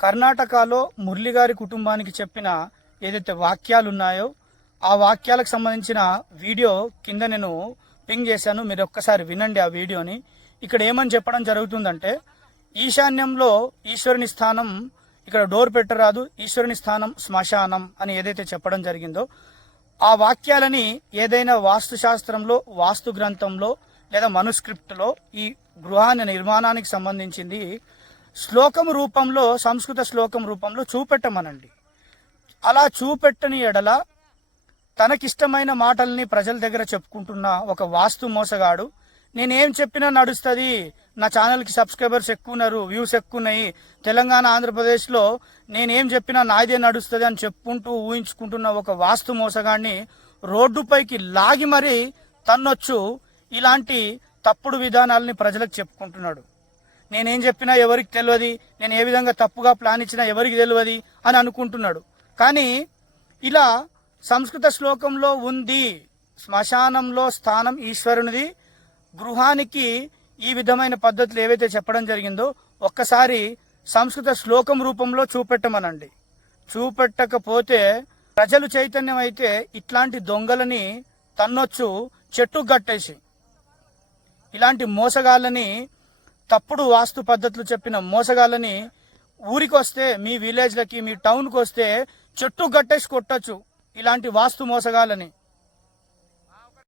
కర్ణాటకలో మురళి గారి కుటుంబానికి చెప్పిన ఏదైతే వాక్యాలు ఉన్నాయో ఆ వాక్యాలకు సంబంధించిన వీడియో కింద నేను పింగ్ చేశాను. మీరు ఒక్కసారి వినండి ఆ వీడియోని. ఇక్కడ ఏమని చెప్పడం జరుగుతుందంటే ఈశాన్యంలో ఈశ్వరుని స్థానం ఇక్కడ డోర్ పెట్టరాదు ఈశ్వరుని స్థానం శ్మశానం అని ఏదైతే చెప్పడం జరిగిందో ఆ వాక్యాలని ఏదైనా వాస్తు శాస్త్రంలో వాస్తు గ్రంథంలో లేదా మనుస్క్రిప్ట్లో ఈ గృహాన్ని నిర్మాణానికి సంబంధించింది శ్లోకం రూపంలో సంస్కృత శ్లోకం రూపంలో చూపెట్టమనండి. అలా చూపెట్టని ఎడల తనకిష్టమైన మాటల్ని ప్రజల దగ్గర చెప్పుకుంటున్న ఒక వాస్తు మోసగాడు. నేనేం చెప్పినా నడుస్తుంది. నా ఛానల్కి సబ్స్క్రైబర్స్ ఎక్కువ ఉన్నారు వ్యూస్ ఎక్కువ ఉన్నాయి తెలంగాణ ఆంధ్రప్రదేశ్లో నేనేం చెప్పినా నాదే నడుస్తుంది అని చెప్పుకుంటూ ఊహించుకుంటున్న ఒక వాస్తు మోసగాడిని రోడ్డుపైకి లాగి మరీ తన్నొచ్చు. ఇలాంటి తప్పుడు విధానాలని ప్రజలకు చెప్పుకుంటున్నాడు. నేనేం చెప్పినా ఎవరికి తెలియదు నేను ఏ విధంగా తప్పుగా ప్లాన్ ఇచ్చినా ఎవరికి తెలియదు అని అనుకుంటున్నాడు. కానీ ఇలా సంస్కృత శ్లోకంలో ఉంది. శ్మశానంలో స్థానం ఈశ్వరునిది. గృహానికి ఈ విధమైన పద్ధతులు ఏవైతే చెప్పడం జరిగిందో ఒక్కసారి సంస్కృత శ్లోకం రూపంలో చూపెట్టమనండి. చూపెట్టకపోతే ప్రజలు చైతన్యం అయితే ఇట్లాంటి దొంగలని తన్నొచ్చు చెట్టు గట్టేసి. ఇలాంటి మోసగాళ్ళని తప్పుడు వాస్తు పద్ధతులు చెప్పిన మోసగాళ్ళని ఊరికి వస్తే మీ విలేజ్లకి మీ టౌన్కి వస్తే చెట్టు గట్టేసి కొట్టచ్చు ఇలాంటి వాస్తు మోసగాళ్ళని.